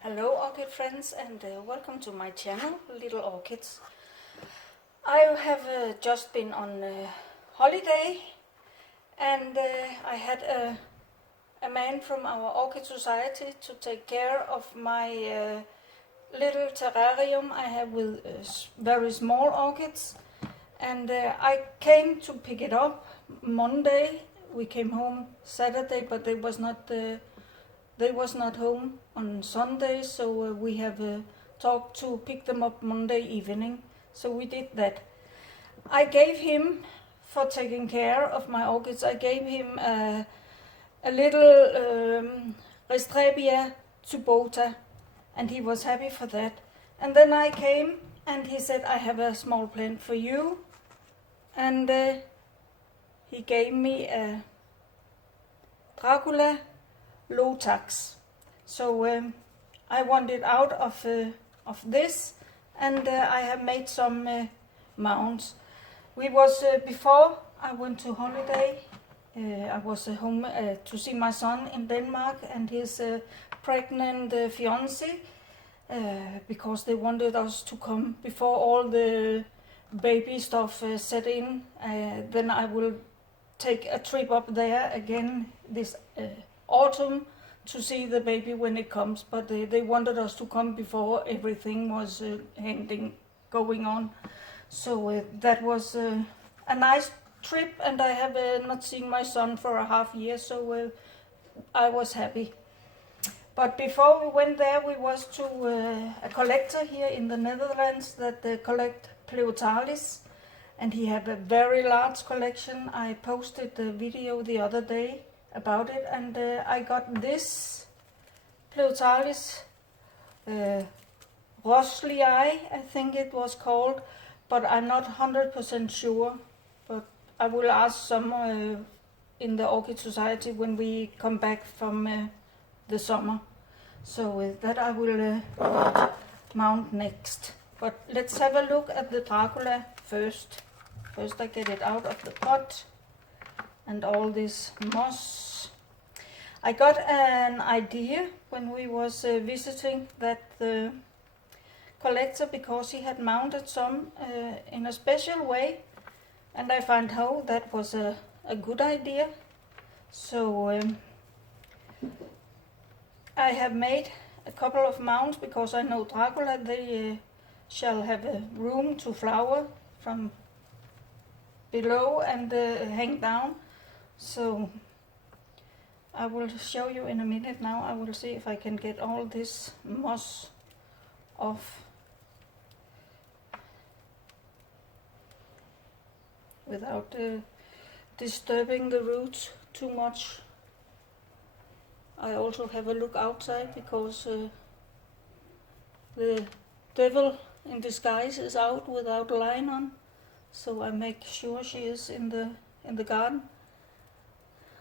Hello orchid friends and welcome to my channel Little Orchids. I have just been on holiday and I had a man from our orchid society to take care of my little terrarium I have with very small orchids, and I came to pick it up Monday. We came home Saturday, but they was not home on Sunday, so we have talked to pick them up Monday evening. So we did that. I gave him, for taking care of my orchids, I gave him a little Restrebia subota, and he was happy for that. And then I came and he said, I have a small plant for you. And he gave me a Dracula Lotax. So I wanted out of this, and I have made some mounds. We was before I went to holiday. I was home to see my son in Denmark and his pregnant fiance, because they wanted us to come before all the baby stuff set in. Then I will take a trip up there again this autumn to see the baby when it comes, but they wanted us to come before everything was going on. So that was a nice trip, and I have not seen my son for a half year, so I was happy. But before we went there, we was to a collector here in the Netherlands that collect Pleotalis, and he had a very large collection. I posted a video the other day about it, and I got this Pleotalis Rosley, I think it was called, but I'm not 100% sure. But I will ask some in the Orchid Society when we come back from the summer. So that I will mount next. But let's have a look at the Dracula first. First I get it out of the pot and all this moss. I got an idea when we was visiting that the collector, because he had mounted some in a special way, and I found how that was a good idea. So I have made a couple of mounds, because I know Dracula, they shall have a room to flower from below and hang down. So I will show you in a minute now. I will see if I can get all this moss off without disturbing the roots too much. I also have a look outside, because the devil in disguise is out without a line on, so I make sure she is in the garden.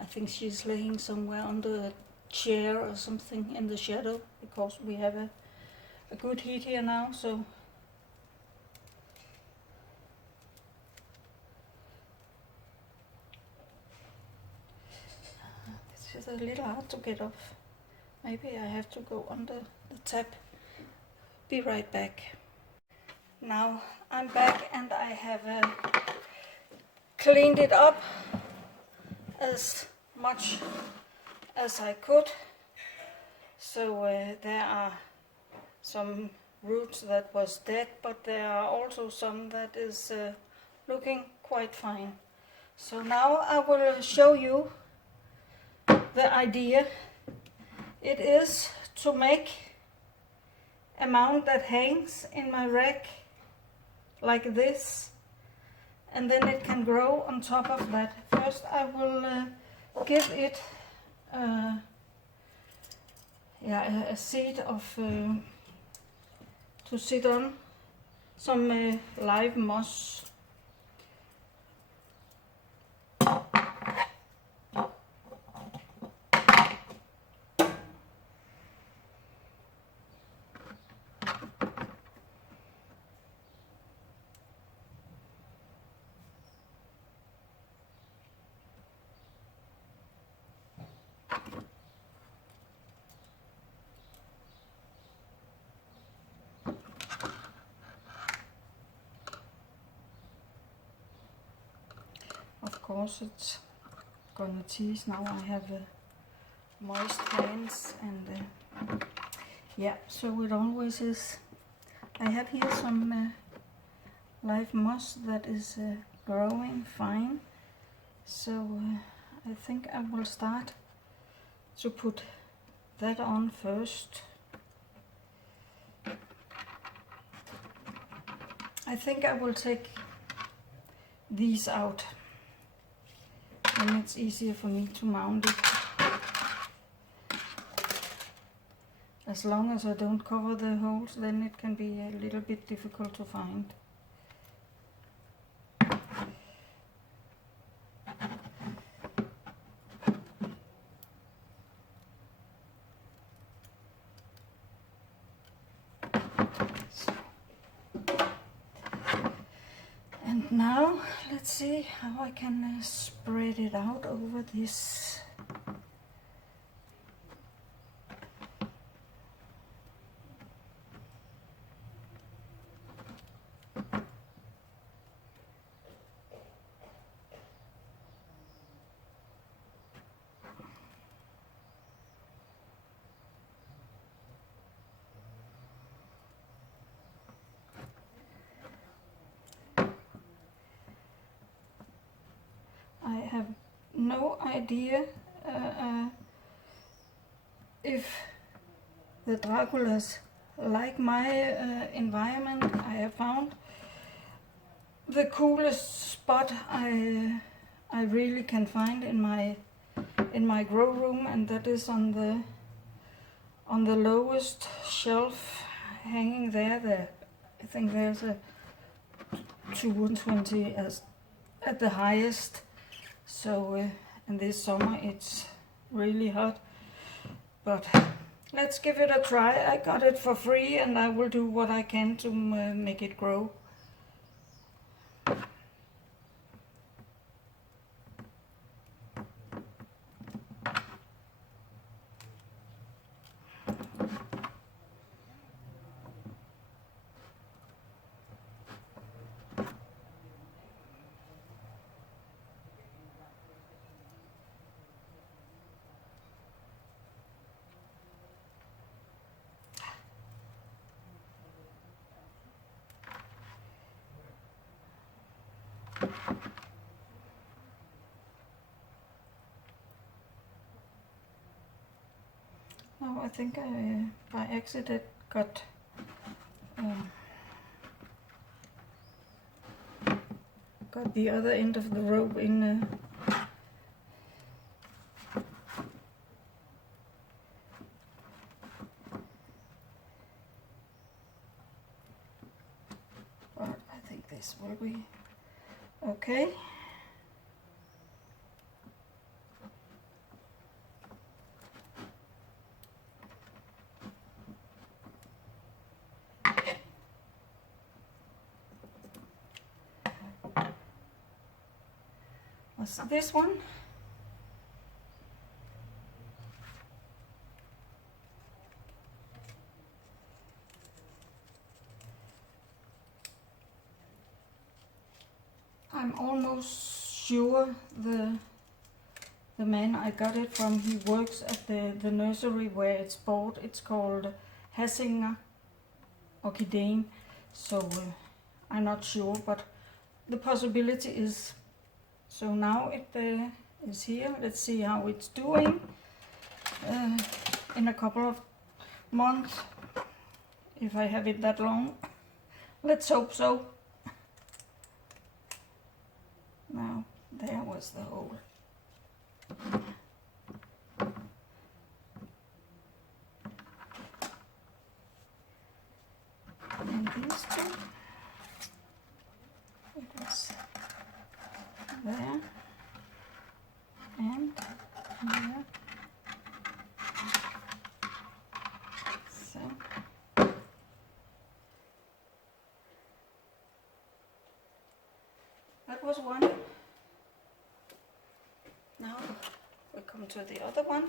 I think she's laying somewhere under a chair or something in the shadow, because we have a good heat here now. So this is a little hard to get off. Maybe I have to go under the tap. Be right back. Now I'm back, and I have cleaned it up as much as I could. So there are some roots that was dead, but there are also some that is looking quite fine. So now I will show you the idea. It is to make a mound that hangs in my rack like this, and then it can grow on top of that. First I will give it a seed of to sit on, some live moss. course it's gonna tease. Now I have moist hands, and yeah, so it always is. I have here some live moss that is growing fine, so I think I will start to put that on first. I think I will take these out, and it's easier for me to mount it. As long as I don't cover the holes, then it can be a little bit difficult to find. And now let's see how I can spread it out over this. I have no idea if the Draculas like my environment. I have found the coolest spot I really can find in my grow room, and that is on the lowest shelf hanging there. I think there's a 220 as at the highest. So in this summer it's really hot, but let's give it a try. I got it for free, and I will do what I can to make it grow. Now I think I by accident got the other end of the rope in but I think this will be okay. Was this one? I'm almost sure the man I got it from, he works at the nursery where it's bought. It's called Hassinger Orchideen. So I'm not sure, but the possibility is. So now it is here. Let's see how it's doing in a couple of months, if I have it that long. Let's hope so. Now, there was the hole. And these two, it was there and there. So that was one. Now we come to the other one.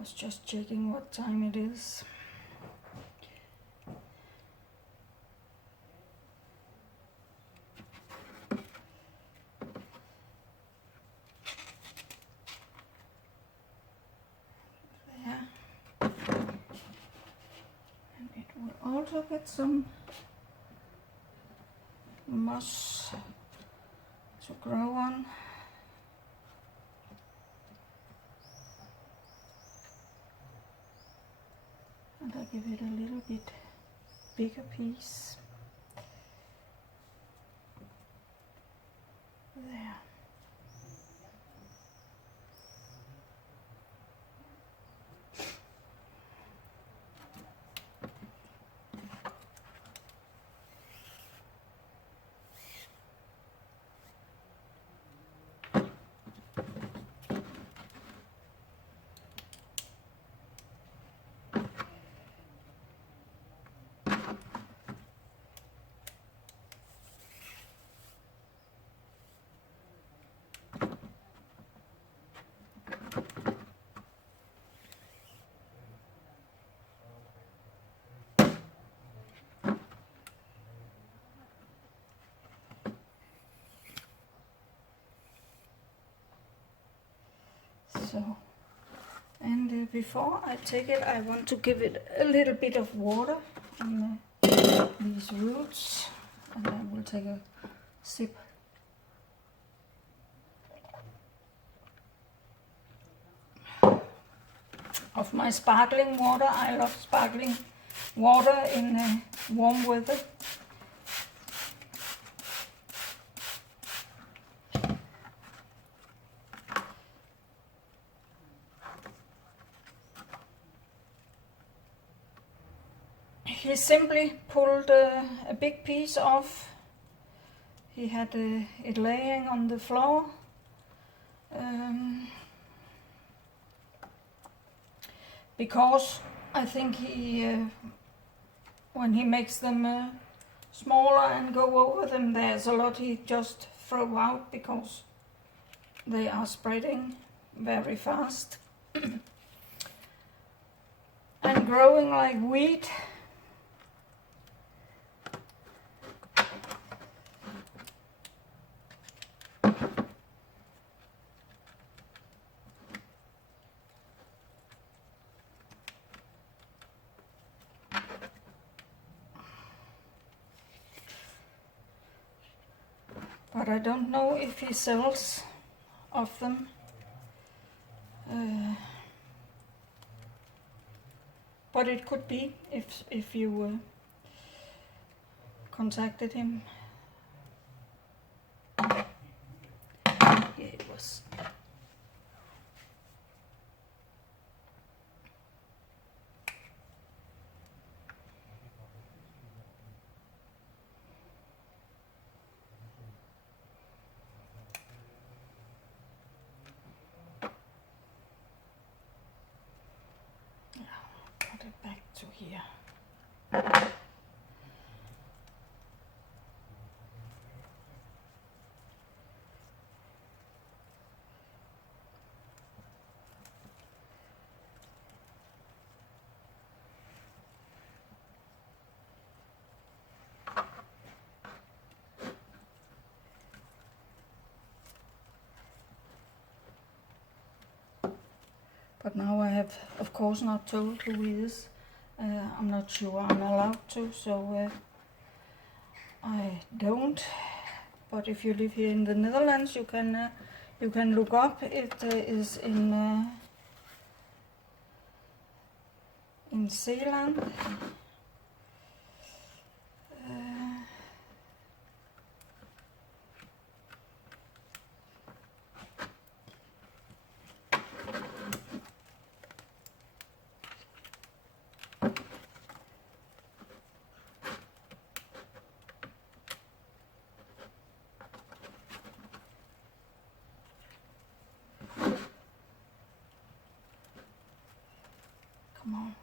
Was just checking what time it is. There. And it will also get some moss to grow on. And I give it a little bit bigger piece. There. So, and before I take it, I want to give it a little bit of water on these roots, and I will take a sip. Of my sparkling water. I love sparkling water in warm weather. He simply pulled a big piece off. He had it laying on the floor. Because I think he, when he makes them smaller and go over them, there's a lot he just throw out because they are spreading very fast and growing like wheat. But I don't know if he sells of them. But it could be if you contacted him. Yeah, it was. Put it back to here. But now I have, of course, not told who he is. I'm not sure I'm allowed to, so I don't. But if you live here in the Netherlands, you can look up. It is in Zeeland. Come on.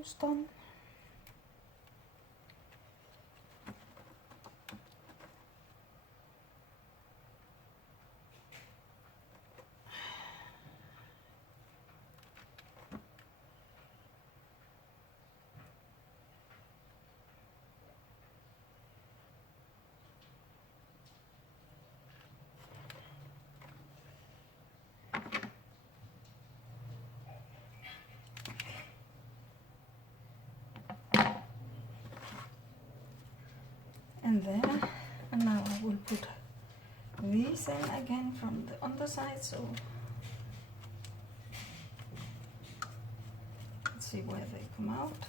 almost done. And there, and now I will put these in again from the underside, so let's see where they come out.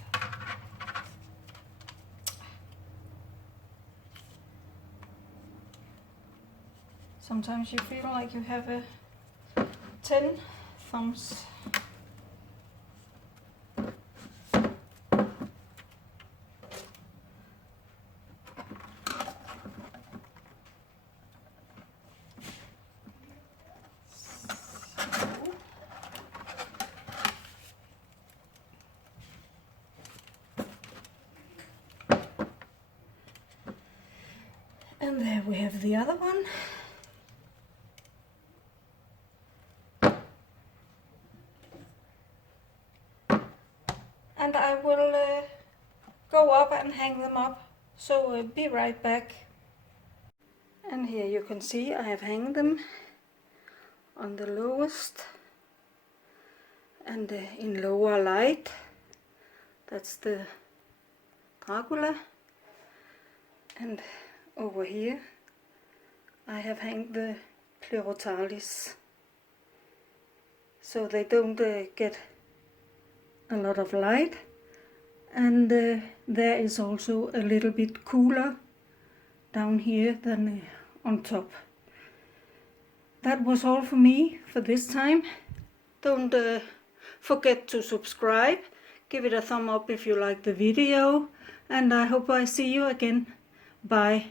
Sometimes you feel like you have 10 thumbs. And there we have the other one. And I will go up and hang them up, so be right back. And here you can see I have hanged them on the lowest and in lower light. That's the Dracula. And over here I have hanged the Pleurothalis, so they don't get a lot of light, and there is also a little bit cooler down here than on top. That was all for me for this time. Don't forget to subscribe, give it a thumb up if you like the video, and I hope I see you again. Bye.